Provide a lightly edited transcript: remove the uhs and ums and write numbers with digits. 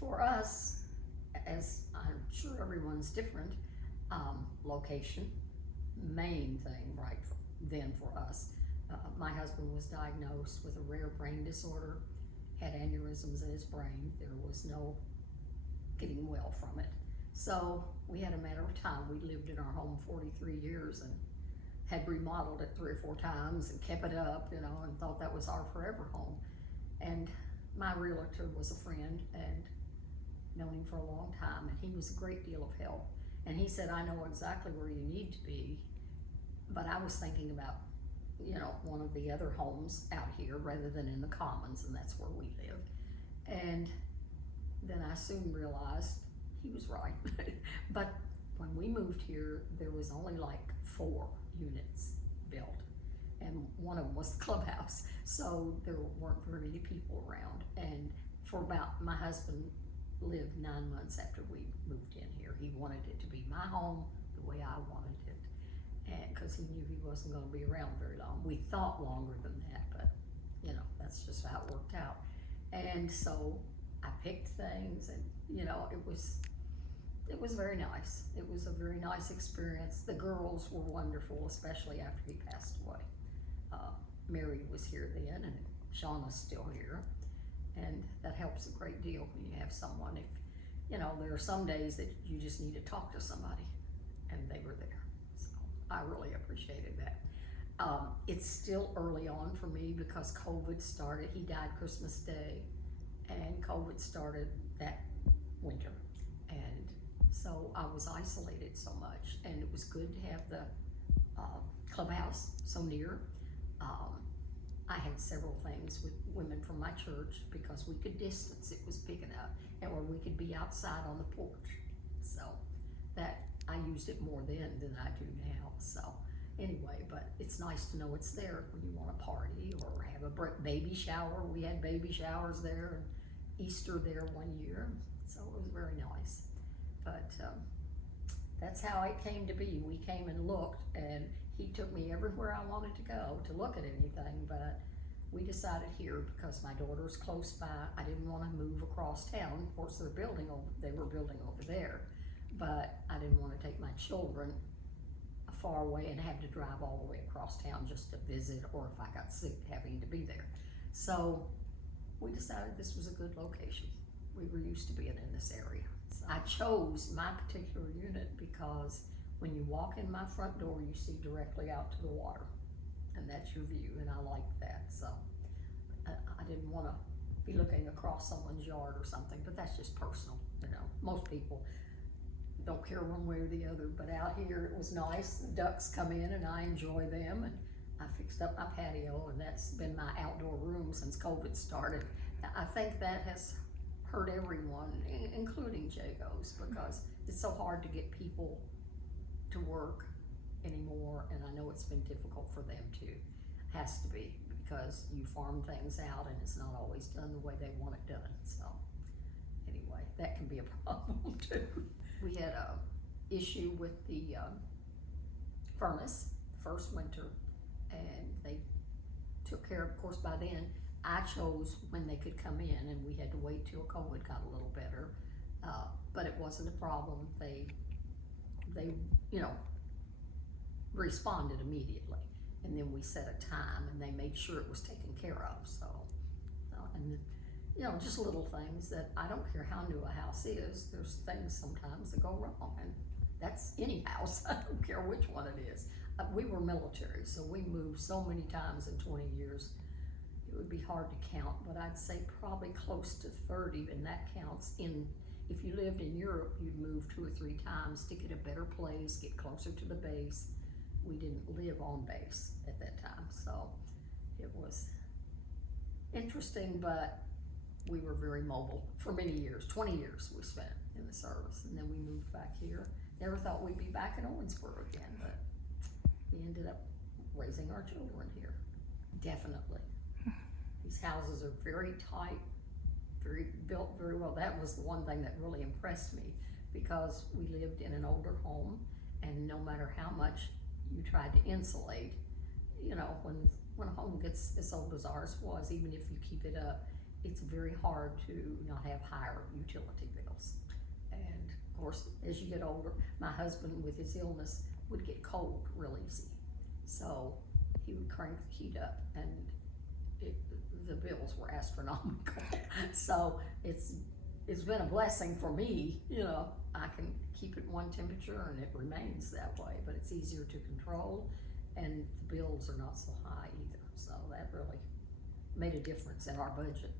For us, as I'm sure everyone's different, location, main thing right then for us. My husband was diagnosed with a rare brain disorder, had aneurysms in his brain. There was no getting well from it. So we had a matter of time. We lived in our home 43 years and had remodeled it 3 or 4 times and kept it up, and thought that was our forever home. And my realtor was a friend and known him for a long time, and he was a great deal of help. And he said, I know exactly where you need to be, but I was thinking about, one of the other homes out here rather than in the Commons, and that's where we live. And then I soon realized he was right. But when we moved here, there was only like 4 units built, and one of them was the clubhouse. So there weren't very many people around. And my husband lived 9 months after we moved in here. He wanted it to be my home the way I wanted it, and because he knew he wasn't going to be around very long. We thought longer than that, but that's just how it worked out. And so I picked things, and it was very nice. It was a very nice experience. The girls were wonderful, especially after he passed away. Mary was here then, and Shauna's still here, and that helps a great deal when you have someone. If there are some days that you just need to talk to somebody, and they were there. So I really appreciated that. It's still early on for me because COVID started. He died Christmas Day, and COVID started that winter. And so I was isolated so much, and it was good to have the clubhouse so near. I had several things with women from my church because we could distance, it was big enough, and where we could be outside on the porch. So that I used it more then than I do now. So anyway, but it's nice to know it's there when you want to party or have a baby shower. We had baby showers there, and Easter there one year, so it was very nice. But that's how it came to be. We came and looked, and he took me everywhere I wanted to go to look at anything, but we decided here because my daughter's close by. I didn't want to move across town. Of course, they were building over there, but I didn't want to take my children far away and have to drive all the way across town just to visit, or if I got sick, having to be there. So we decided this was a good location. We were used to being in this area. So I chose my particular unit because when you walk in my front door, you see directly out to the water, and that's your view, and I like that. So I didn't want to be looking across someone's yard or something, but that's just personal. Most people don't care one way or the other, but out here it was nice. The ducks come in and I enjoy them, and I fixed up my patio, and that's been my outdoor room since COVID started. I think that has hurt everyone, including Jagos, because it's so hard to get people to work anymore, and I know it's been difficult for them too. Has to be, because you farm things out and it's not always done the way they want it done. So anyway, that can be a problem too. We had a issue with the furnace first winter, and they took care of course, by then I chose when they could come in, and we had to wait till COVID got a little better, but it wasn't a problem. They responded immediately, and then we set a time, and they made sure it was taken care of. So and just little things that I don't care how new a house is, there's things sometimes that go wrong, and that's any house. I don't care which one it is. We were military, so we moved so many times in 20 years. It would be hard to count, but I'd say probably close to 30, and that counts in, if you lived in Europe, you'd move 2 or 3 times to get a better place, get closer to the base. We didn't live on base at that time, so it was interesting, but we were very mobile for many years. 20 years we spent in the service, and then we moved back here. Never thought we'd be back in Owensboro again, but we ended up raising our children here. Definitely. These houses are very tight, built very well. That was the one thing that really impressed me, because we lived in an older home, and no matter how much you tried to insulate, when a home gets as old as ours was, even if you keep it up, it's very hard to not have higher utility bills. And of course, as you get older, my husband with his illness would get cold real easy. So he would crank the heat up and the bills were astronomical. So it's been a blessing for me, I can keep it one temperature and it remains that way, but it's easier to control and the bills are not so high either. So that really made a difference in our budget.